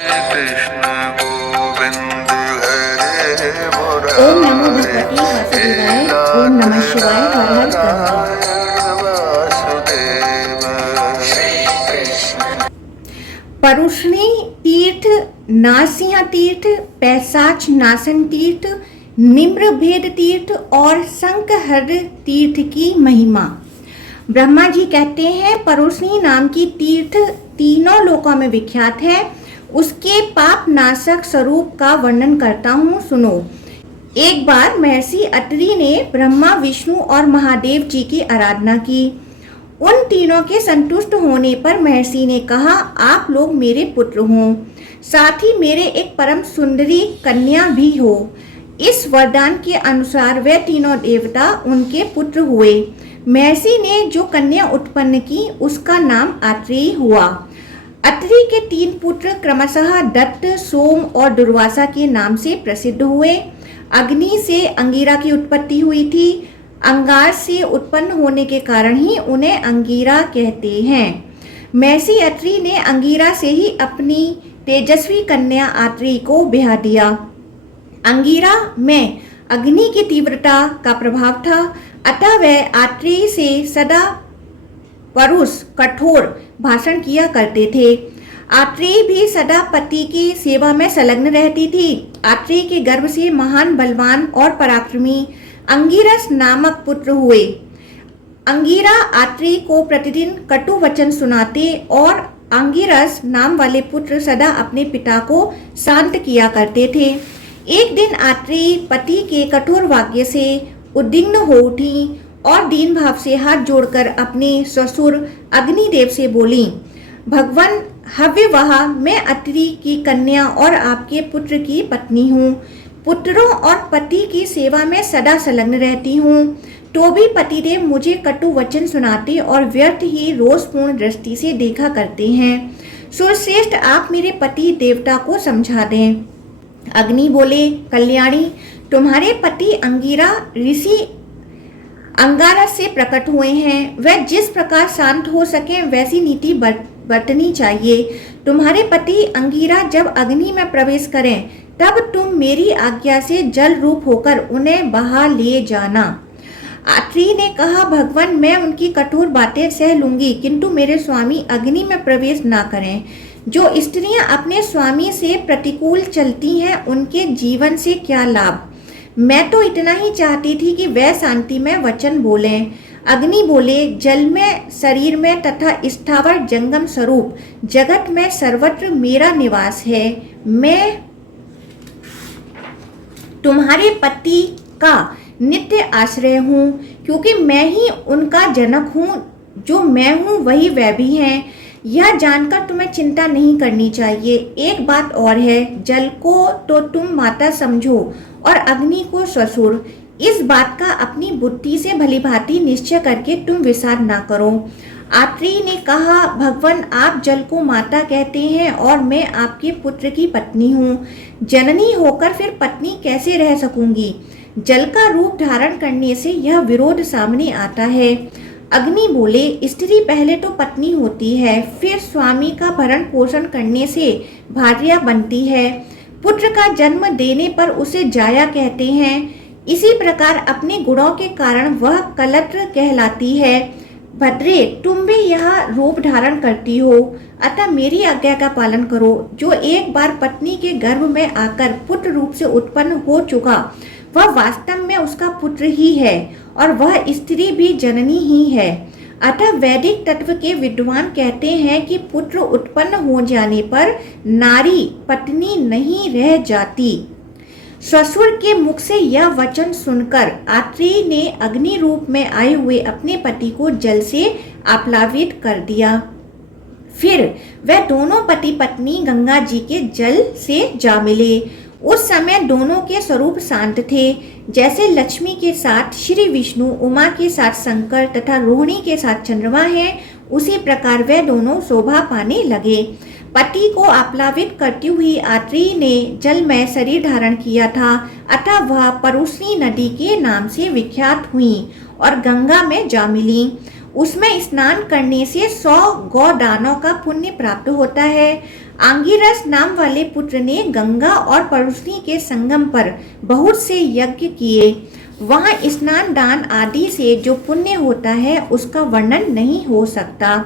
कृष्ण गोविंद हरे ओम नमो भगवते वासुदेवाय। ओम नमः शिवाय। हर हर गंगे। वासुदेव। परुष्णी तीर्थ, नारसिंह तीर्थ, पैसाच नासन तीर्थ, निम्र भेद तीर्थ और शंखहर तीर्थ की महिमा। ब्रह्मा जी कहते हैं परुष्णी नाम की तीर्थ तीनों लोकों में विख्यात है। उसके पाप नाशक स्वरूप का वर्णन करता हूँ, सुनो। एक बार महर्षि अत्रि ने ब्रह्मा, विष्णु और महादेव जी की आराधना की। उन तीनों के संतुष्ट होने पर महर्षि ने कहा, आप लोग मेरे पुत्र हो, साथ ही मेरे एक परम सुंदरी कन्या भी हो। इस वरदान के अनुसार वे तीनों देवता उनके पुत्र हुए। महर्षि ने जो कन्या उत्पन्न की उसका नाम आत्रेय हुआ। अत्रि के 3 पुत्र क्रमशः दत्त, सोम और दुर्वासा के नाम से प्रसिद्ध हुए। अग्नि से अंगिरा की उत्पत्ति हुई थी। अंगार से उत्पन्न होने के कारण ही उन्हें अंगिरा कहते हैं। महर्षि अत्रि ने अंगिरा से ही अपनी तेजस्वी कन्या आत्रेय को ब्याह दिया। अंगिरा में अग्नि की तीव्रता का प्रभाव था, अतः वह आत्रेय से सदा परुष कठोर भाषण किया करते थे। आत्रेय भी सदा पति की सेवा में संलग्न रहती थी। आत्रेय के गर्भ से महान, बलवान और पराक्रमी अंगिरस नामक पुत्र हुए। अंगिरा आत्रेय को प्रतिदिन कटु वचन सुनाते और अंगिरस नाम वाले पुत्र सदा अपने पिता को शांत किया करते थे। एक दिन आत्रेय पति के कठोर वाक्य से उद्विग्न हो उठी और दीन भाव से हाथ जोड़कर अपने ससुर अग्निदेव से बोली, भगवान हव्यवाह, मैं अत्रि की कन्या और आपके पुत्र की पत्नी हूँ। पुत्रों और पति की सेवा में सदा संलग्न रहती हूँ, तो भी पतिदेव मुझे कटु वचन सुनाते और व्यर्थ ही रोषपूर्ण दृष्टि से देखा करते हैं। सुरश्रेष्ठ, आप मेरे पति देवता को समझा दें। अग्नि बोले, कल्याणी, तुम्हारे पति अंगिरा ऋषि अंगारस से प्रकट हुए हैं। वह जिस प्रकार शांत हो सके वैसी नीति बरतनी चाहिए। तुम्हारे पति अंगिरा जब अग्नि में प्रवेश करें तब तुम मेरी आज्ञा से जल रूप होकर उन्हें बहा ले जाना। आत्रेय ने कहा, भगवान, मैं उनकी कठोर बातें सह लूंगी, किंतु मेरे स्वामी अग्नि में प्रवेश ना करें। जो स्त्रियां अपने स्वामी से प्रतिकूल चलती हैं उनके जीवन से क्या लाभ। मैं तो इतना ही चाहती थी कि वह शांति में वचन बोलें। अग्नि बोले, जल में, शरीर में तथा स्थावर जंगम स्वरूप जगत में सर्वत्र मेरा निवास है। मैं तुम्हारे पति का नित्य आश्रय हूँ, क्योंकि मैं ही उनका जनक हूँ। जो मैं हूँ वही वह भी हैं। यह जानकर तुम्हें चिंता नहीं करनी चाहिए। एक बात और है, जल को तो तुम माता समझो और अग्नि को ससुर। इस बात का अपनी बुद्धि से भलीभांति निश्चय करके तुम विषाद ना करो। आत्रेय ने कहा, भगवान, आप जल को माता कहते हैं और मैं आपके पुत्र की पत्नी हूँ। जननी होकर फिर पत्नी कैसे रह सकूंगी। जल का रूप धारण करने से यह विरोध सामने आता है। अग्नि बोले, स्त्री पहले तो पत्नी होती है, फिर स्वामी का भरण पोषण करने से भार्या बनती है। पुत्र का जन्म देने पर उसे जाया कहते हैं। इसी प्रकार अपने गुणों के कारण वह कलत्र कहलाती है। भद्रे, तुम भी यह रूप धारण करती हो, अतः मेरी आज्ञा का पालन करो। जो एक बार पत्नी के गर्भ में आकर पुत्र रूप से उत्पन्न हो चुका, वह वास्तव में उसका पुत्र ही है और वह स्त्री भी जननी ही है। अतः वैदिक तत्व के विद्वान कहते हैं कि पुत्र उत्पन्न हो जाने पर नारी पत्नी नहीं रह जाती। ससुर के मुख से यह वचन सुनकर आत्रेय ने अग्नि रूप में आए हुए अपने पति को जल से आप्लावित कर दिया। फिर वह दोनों पति पत्नी गंगा जी के जल से जा मिले। उस समय दोनों के स्वरूप शांत थे। जैसे लक्ष्मी के साथ श्री विष्णु, उमा के साथ शंकर तथा रोहिणी के साथ चंद्रमा है, उसी प्रकार वे दोनों शोभा पाने लगे। पति को आप्लावित करती हुई आत्रेय ने जल में शरीर धारण किया था, अतः वह परुष्णी नदी के नाम से विख्यात हुई और गंगा में जा मिली। उसमें स्नान करने से 100 गौदानों का पुण्य प्राप्त होता है। आंगिरस नाम वाले पुत्र ने गंगा और परुष्णी के संगम पर बहुत से यज्ञ किए। वहाँ स्नान दान आदि से जो पुण्य होता है उसका वर्णन नहीं हो सकता।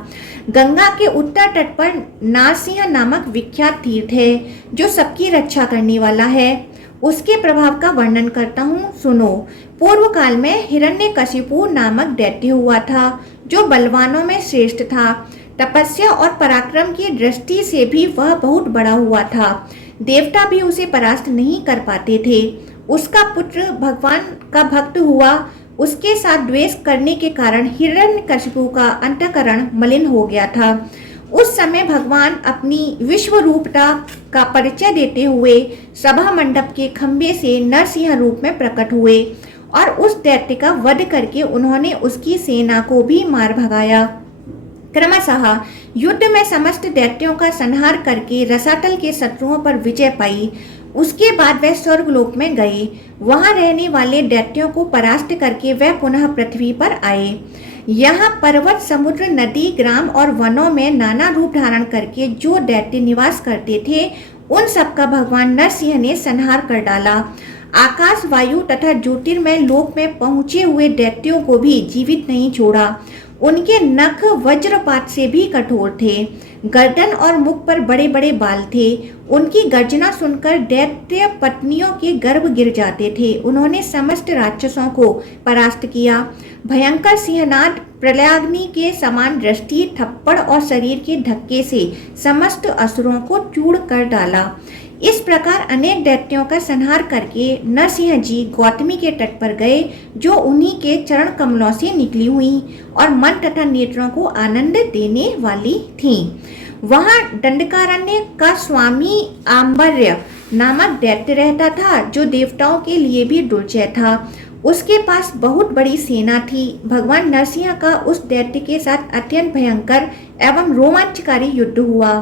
गंगा के उत्तर तट पर नारसिंह नामक विख्यात तीर्थ है जो सबकी रक्षा करने वाला है। उसके प्रभाव का वर्णन करता हूँ, सुनो। पूर्व काल में हिरण्यकशिपु नामक दैत्य हुआ था जो बलवानों में श्रेष्ठ था। तपस्या और पराक्रम की दृष्टि से भी वह बहुत बड़ा हुआ था। देवता भी उसे परास्त नहीं कर पाते थे। उसका पुत्र भगवान का भक्त हुआ। उसके साथ द्वेष करने के कारण हिरण्यकशिपु का अंतःकरण मलिन हो गया था। उस समय भगवान अपनी विश्वरूपता का परिचय देते हुए सभा मंडप के खंभे से नरसिंह रूप में प्रकट हुए और उस दैत्य का वध करके उन्होंने उसकी सेना को भी मार भगाया। क्रमशः युद्ध में समस्त दैत्यों का संहार करके रसातल के शत्रुओं पर विजय पाई। उसके बाद वह स्वर्गलोक में गए। वहां रहने वाले दैत्यों को परास्त करके वह पुनः पृथ्वी पर आए। यहाँ पर्वत, समुद्र, नदी, ग्राम और वनों में नाना रूप धारण करके जो दैत्य निवास करते थे उन सबका भगवान नरसिंह ने संहार कर डाला। आकाश, वायु तथा ज्योतिर्मय लोक में पहुंचे हुए दैत्यों को भी जीवित नहीं छोड़ा। उनके नख वज्रपात से भी कठोर थे। गर्दन और मुख पर बड़े बड़े बाल थे। उनकी गर्जना सुनकर दैत्य पत्नियों के गर्भ गिर जाते थे। उन्होंने समस्त राक्षसों को परास्त किया। भयंकर सिंहनाद, प्रलयाग्नि के समान दृष्टि, थप्पड़ और शरीर के धक्के से समस्त असुरों को चूर कर डाला। इस प्रकार अनेक दैत्यों का संहार करके नरसिंह जी गौतमी के तट पर गए जो उन्हीं के चरण कमलों से निकली हुई और मन तथा नेत्रों को आनंद देने वाली थीं। वहाँ दंडकारण्य का स्वामी आंबर्य नामक दैत्य रहता था जो देवताओं के लिए भी दुर्जय था। उसके पास बहुत बड़ी सेना थी। भगवान नरसिंह का उस दैत्य के साथ अत्यंत भयंकर एवं रोमांचकारी युद्ध हुआ।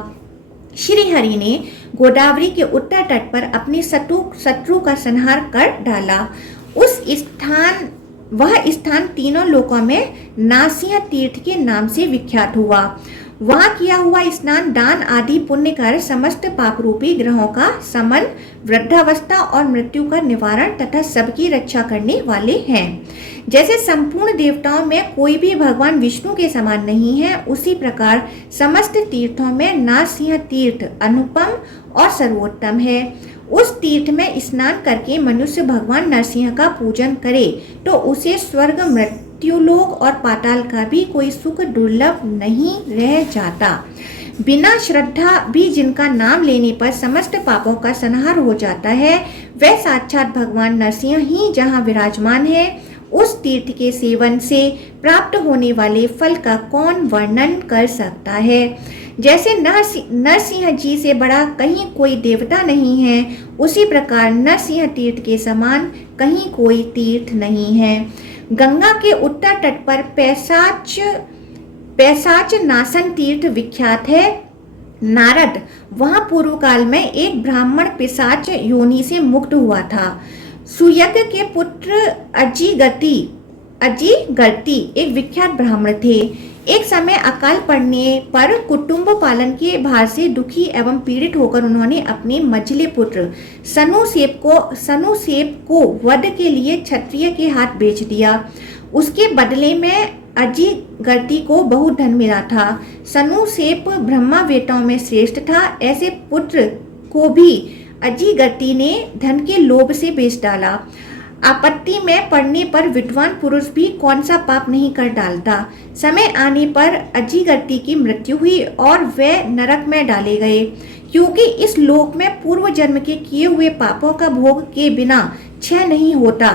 श्री हरि ने गोदावरी के उत्तर तट पर अपने शत्रु का संहार कर डाला। वह स्थान तीनों लोकों में नारसिंह तीर्थ के नाम से विख्यात हुआ। वहाँ किया हुआ स्नान, दान आदि पुण्य कार्य समस्त पाप रूपी ग्रहों का समन, वृद्धावस्था और मृत्यु का निवारण तथा सबकी रक्षा करने वाले हैं। जैसे संपूर्ण देवताओं में कोई भी भगवान विष्णु के समान नहीं है, उसी प्रकार समस्त तीर्थों में नारसिंह तीर्थ अनुपम और सर्वोत्तम है। उस तीर्थ में स्नान करके मनुष्य भगवान नरसिंह का पूजन करे तो उसे स्वर्ग, मृत्युलोक और पाताल का भी कोई सुख दुर्लभ नहीं रह जाता। बिना श्रद्धा भी जिनका नाम लेने पर समस्त पापों का संहार हो जाता है, वह साक्षात भगवान नरसिंह ही जहाँ विराजमान है। उस तीर्थ के सेवन से प्राप्त होने वाले फल का कौन वर्णन कर सकता है। जैसे नरसिंह जी से बड़ा कहीं कोई देवता नहीं है, उसी प्रकार नरसिंह तीर्थ के समान कहीं कोई तीर्थ नहीं है। गंगा के उत्तर तट पर पैसाच नासन तीर्थ विख्यात है। नारद वहाँ पूर्व काल में एक ब्राह्मण पिशाच योनि से मुक्त हुआ था। सुयज्ञ के पुत्र अजिगर्ती एक विख्यात ब्राह्मण थे। एक समय अकाल पड़ने पर कुटुंब पालन के भार से दुखी एवं पीड़ित होकर उन्होंने अपने मझले पुत्र सनुसेप को वध के लिए क्षत्रिय के हाथ बेच दिया। उसके बदले में अजिगर्ती को बहुत धन मिला था। सनुसेप ब्रह्मा वेताओं में श्रेष्ठ था। ऐसे पुत्र को भी अजिगर्ती ने धन के लोभ से बेच डाला। आपत्ति में पड़ने पर विद्वान पुरुष भी कौन सा पाप नहीं कर डालता। समय आने पर अजिगर्ती की मृत्यु हुई और वे नरक में डाले गए, क्योंकि इस लोक में पूर्व जन्म के किए हुए पापों का भोग के बिना क्षय नहीं होता।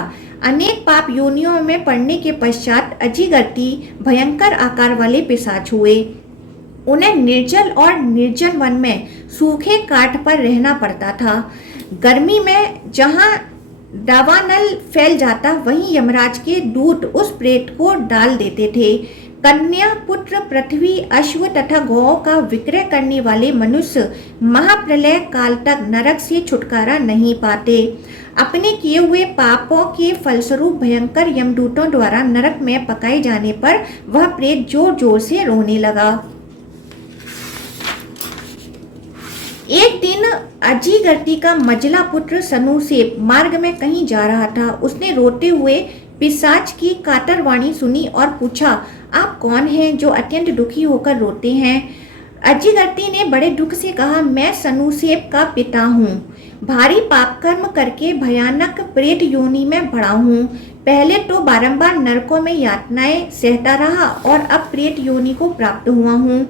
अनेक पाप योनियों में पड़ने के पश्चात अजिगर्ती भयंकर आकार वाले पिशाच हुए। उन्हें निर्जल और निर्जन वन में सूखे काठ पर रहना पड़ता था। गर्मी में जहाँ दावानल फैल जाता, वहीं यमराज के दूत उस प्रेत को डाल देते थे। कन्या, पुत्र, पृथ्वी, अश्व तथा गौओं का विक्रय करने वाले मनुष्य महाप्रलय काल तक नरक से छुटकारा नहीं पाते। अपने किए हुए पापों के फलस्वरूप भयंकर यमदूतों द्वारा नरक में पकाए जाने पर वह प्रेत जोर जोर से रोने लगा। एक दिन अजीगर्ती का मजला पुत्र सनूसेब मार्ग में कहीं जा रहा था। उसने रोते हुए पिशाच की कातरवाणी सुनी और पूछा, आप कौन हैं जो अत्यंत दुखी होकर रोते हैं? अजीगर्ती ने बड़े दुख से कहा, मैं सनूसेब का पिता हूँ। भारी पाप कर्म करके भयानक प्रेत योनि में पड़ा हूँ। पहले तो बारंबार नरकों में यातनाएं सहता रहा और अब प्रेत योनि को प्राप्त हुआ हूँ।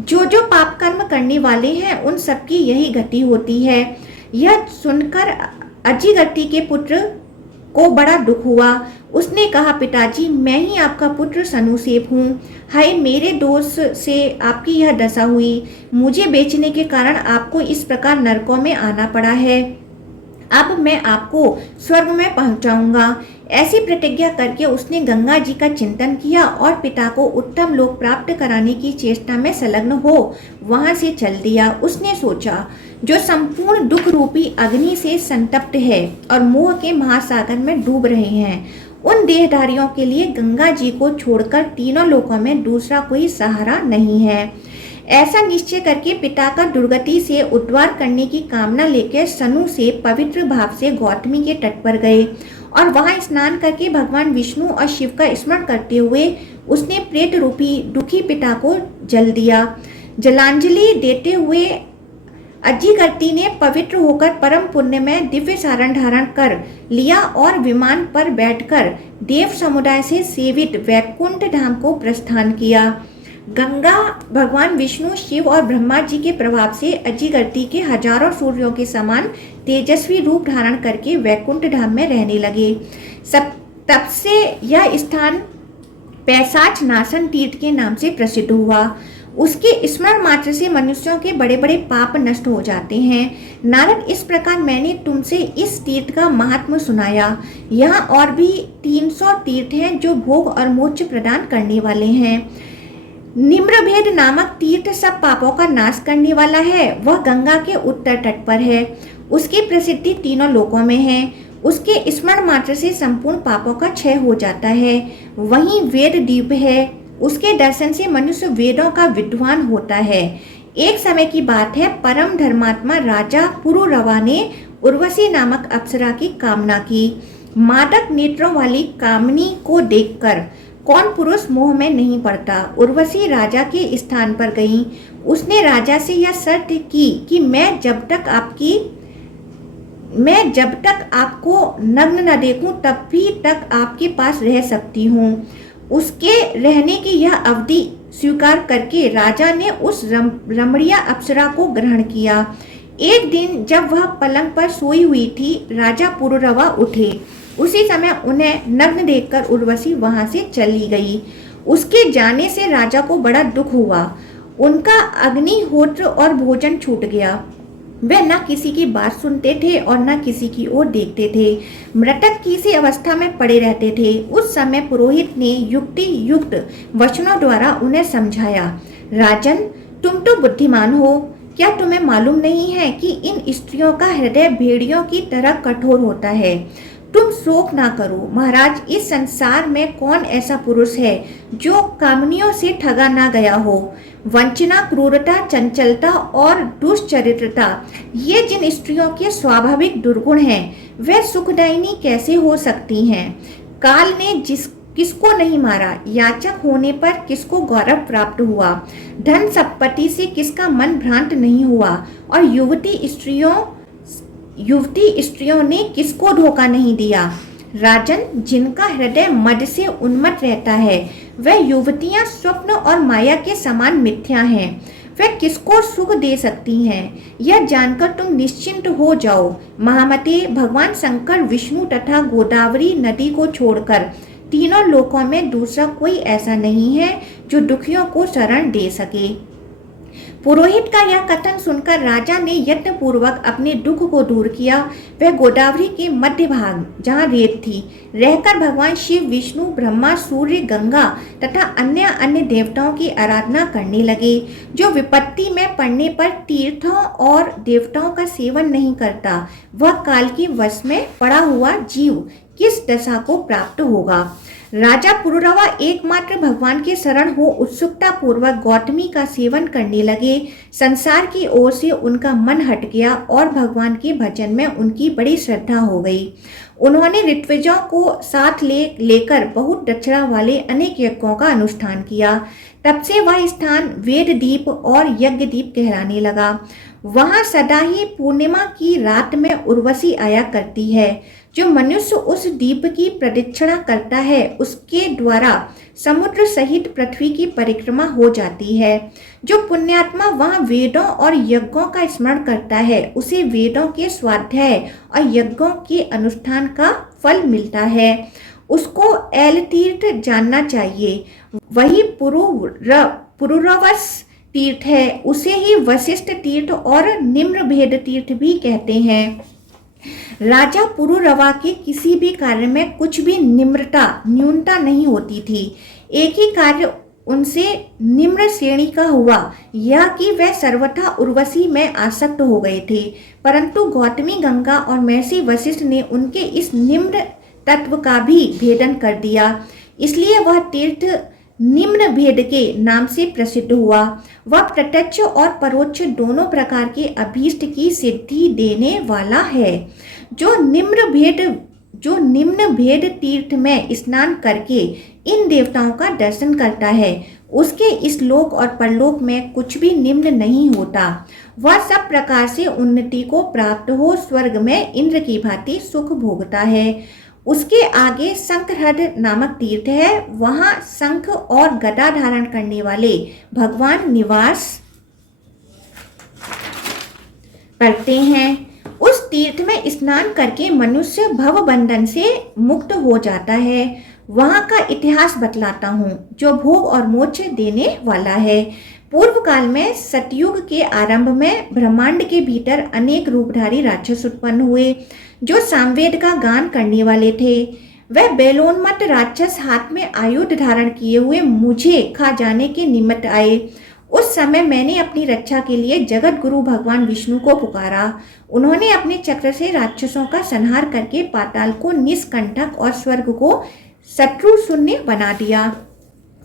जो जो पाप कर्म करने वाले हैं उन सबकी यही गति होती है। यह सुनकर अजीगर्ती के पुत्र को बड़ा दुख हुआ। उसने कहा, पिताजी, मैं ही आपका पुत्र सनूसेब हूँ। हाय, मेरे दोष से आपकी यह दशा हुई। मुझे बेचने के कारण आपको इस प्रकार नरकों में आना पड़ा है। अब मैं आपको स्वर्ग में पहुंचाऊंगा। ऐसी प्रतिज्ञा करके उसने गंगा जी का चिंतन किया और पिता को उत्तम लोक प्राप्त कराने की चेष्टा में संलग्न हो वहां से चल दिया। उसने सोचा, जो संपूर्ण दुख रूपी अग्नि से संतप्त है और मोह के महासागर में डूब रहे हैं, उन देहधारियों के लिए गंगा जी को छोड़कर तीनों लोकों में दूसरा कोई सहारा नहीं है। ऐसा निश्चय करके पिता का दुर्गति से उद्धार करने की कामना लेकर सनूसेब पवित्र भाव से गौतमी के तट पर गए और वहां स्नान करके भगवान विष्णु और शिव का स्मरण करते हुए उसने प्रेत रूपी दुखी पिता को जल दिया। जलांजलि देते हुए अजीगर्ती ने पवित्र होकर परम पुण्य में दिव्य सारण धारण कर लिया और विमान पर बैठकर देव समुदाय से सेवित वैकुंठ धाम को प्रस्थान किया। गंगा भगवान विष्णु, शिव और ब्रह्मा जी के प्रभाव से अजीगर्ती के हजारों सूर्यों के समान तेजस्वी रूप धारण करके वैकुंठ धाम में रहने लगे। तब से यह स्थान पैशाच नाशन तीर्थ के नाम से प्रसिद्ध हुआ। उसके स्मरण मात्र से मनुष्यों के बड़े बड़े पाप नष्ट हो जाते हैं। नारद, इस प्रकार मैंने तुमसे इस तीर्थ का महात्म्य सुनाया। यहाँ और भी 300 तीर्थ हैं जो भोग और मोक्ष प्रदान करने वाले हैं। निम्रभेद नामक तीर्थ सब पापों का नाश करने वाला है। वह गंगा के उत्तर तट पर है। उसकी प्रसिद्धि तीनों लोकों में है। उसके स्मरण मात्र से संपूर्ण पापों का क्षय हो जाता है। वहीं वेद द्वीप है। उसके दर्शन से मनुष्य वेदों का विद्वान होता है। एक समय की बात है, परम धर्मात्मा राजा पुरुरवा ने उर्वशी नामक अप्सरा की कामना की। मादक नेत्रों वाली कामनी को देखकर कौन पुरुष मोह में नहीं पड़ता। उर्वशी राजा के स्थान पर गई। उसने राजा से यह शर्त की कि मैं जब तक आपको नग्न न देखूं तब भी तक आपके पास रह सकती हूँ। उसके रहने की यह अवधि स्वीकार करके राजा ने उस रमणीय अप्सरा को ग्रहण किया। एक दिन जब वह पलंग पर सोई हुई थी, राजा पुरुरवा उठे। उसी समय उन्हें नग्न देखकर उर्वशी वहां से चली गई। उसके जाने से राजा को बड़ा दुख हुआ। उनका अग्निहोत्र और भोजन छूट गया। वे न किसी की बात सुनते थे और न किसी की ओर देखते थे। मृतक की सी अवस्था में पड़े रहते थे। उस समय पुरोहित ने युक्ति युक्त वचनों द्वारा उन्हें समझाया, राजन, तुम तो बुद्धिमान हो। क्या तुम्हें मालूम नहीं है कि इन स्त्रियों का हृदय भेड़ियों की तरह कठोर होता है? तुम शोक ना करो महाराज। इस संसार में कौन ऐसा पुरुष है जो कामनियों से ठगा ना गया हो? वंचना, क्रूरता, चंचलता और दुष्चरित्रता, ये जिन स्त्रियों के स्वाभाविक दुर्गुण हैं, वे सुखदायिनी कैसे हो सकती हैं? काल ने किसको नहीं मारा? याचक होने पर किसको गौरव प्राप्त हुआ? धन संपत्ति से किसका मन भ्रांत नहीं हुआ? और युवती स्त्रियों ने किसको धोखा नहीं दिया? राजन, जिनका हृदय मद से उन्मत्त रहता है, वह युवतियां स्वप्न और माया के समान मिथ्या हैं। वह किसको सुख दे सकती हैं? यह जानकर तुम निश्चिंत हो जाओ महामते। भगवान शंकर, विष्णु तथा गोदावरी नदी को छोड़कर तीनों लोकों में दूसरा कोई ऐसा नहीं है जो दुखियों को शरण दे सके। पुरोहित का यह कथन सुनकर राजा ने यत्न पूर्वक अपने दुख को दूर किया। वह गोदावरी के मध्य भाग, जहाँ रेत थी, रहकर भगवान शिव, विष्णु, ब्रह्मा, सूर्य, गंगा तथा अन्य देवताओं की आराधना करने लगे। जो विपत्ति में पड़ने पर तीर्थों और देवताओं का सेवन नहीं करता, वह काल के वश में पड़ा हुआ जीव किस दशा को प्राप्त होगा? राजा पुरुरवा एकमात्र भगवान के शरण हो उत्सुकता पूर्वक गौतमी का सेवन करने लगे। संसार की ओर से उनका मन हट गया और भगवान के भजन में उनकी बड़ी श्रद्धा हो गई। उन्होंने ऋत्विजों को साथ लेकर बहुत दक्षिणा वाले अनेक यज्ञों का अनुष्ठान किया। तब से वह स्थान वेददीप और यज्ञदीप कहलाने लगा। वहाँ सदा ही पूर्णिमा की रात में उर्वशी आया करती है। जो मनुष्य उस दीप की प्रदक्षिणा करता है उसके द्वारा समुद्र सहित पृथ्वी की परिक्रमा हो जाती है। जो पुण्यात्मा वहाँ वेदों और यज्ञों का स्मरण करता है उसे वेदों के स्वाध्याय और यज्ञों के अनुष्ठान का फल मिलता है। उसको ऐल तीर्थ जानना चाहिए, वही पुरुरवस तीर्थ है। उसे ही वशिष्ठ तीर्थ और निम्रभेद तीर्थ भी कहते हैं। राजा पुरुरवा के किसी भी कार्य में कुछ भी न्यूनता नहीं होती थी। एक ही कार्य उनसे निम्न श्रेणी का हुआ, यह कि वह सर्वथा उर्वशी में आसक्त हो गए थे। परंतु गौतमी गंगा और महर्षि वशिष्ठ ने उनके इस निम्न तत्व का भी भेदन कर दिया, इसलिए वह तीर्थ निम्न भेद के नाम से प्रसिद्ध हुआ। वह प्रत्यक्ष और परोक्ष दोनों प्रकार के अभीष्ट की सिद्धि देने वाला है। जो निम्न भेद तीर्थ में स्नान करके इन देवताओं का दर्शन करता है उसके इस लोक और परलोक में कुछ भी निम्न नहीं होता। वह सब प्रकार से उन्नति को प्राप्त हो स्वर्ग में इंद्र की भांति सुख भोगता है। उसके आगे शंखहृद नामक तीर्थ है। वहाँ शंख और गदा धारण करने वाले भगवान निवास करते हैं। उस तीर्थ में स्नान करके मनुष्य भव बंधन से मुक्त हो जाता है। वहाँ का इतिहास बतलाता हूँ जो भोग और मोक्ष देने वाला है। पूर्व काल में सतयुग के आरंभ में ब्रह्मांड के भीतर अनेक रूपधारी राक्षस उत्पन्न हुए जो सामवेद का गान करने वाले थे। वह बेलोन्मत्त राक्षस हाथ में आयुध धारण किए हुए मुझे खा जाने के निमित्त आए। उस समय मैंने अपनी रक्षा के लिए जगत गुरु भगवान विष्णु को पुकारा। उन्होंने अपने चक्र से राक्षसों का संहार करके पाताल को निष्कंटक और स्वर्ग को शत्रु शून्य बना दिया।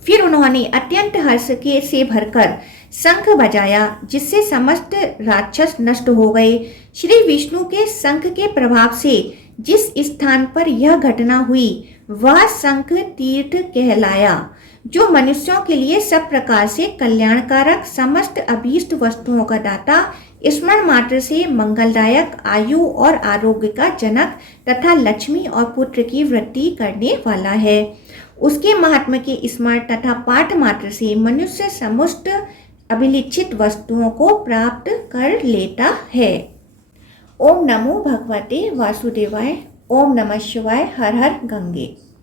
फिर उन्होंने अत्यंत हर्ष के से भरकर शंख बजाया जिससे समस्त राक्षस नष्ट हो गए। श्री विष्णु के शंख के प्रभाव से जिस स्थान पर यह घटना हुई वह शंख तीर्थ कहलाया, जो मनुष्यों के लिए सब प्रकार से कल्याणकारक, समस्त अभीष्ट वस्तुओं का दाता, स्मरण मात्र से मंगलदायक, आयु और आरोग्य का जनक तथा लक्ष्मी और पुत्र की वृद्धि करने वाला है। उसके महात्म्य के स्मरण तथा पाठ मात्र से मनुष्य समस्त अभिलिखित वस्तुओं को प्राप्त कर लेता है। ओम नमो भगवते वासुदेवाय। ओम नमः शिवाय। हर हर गंगे।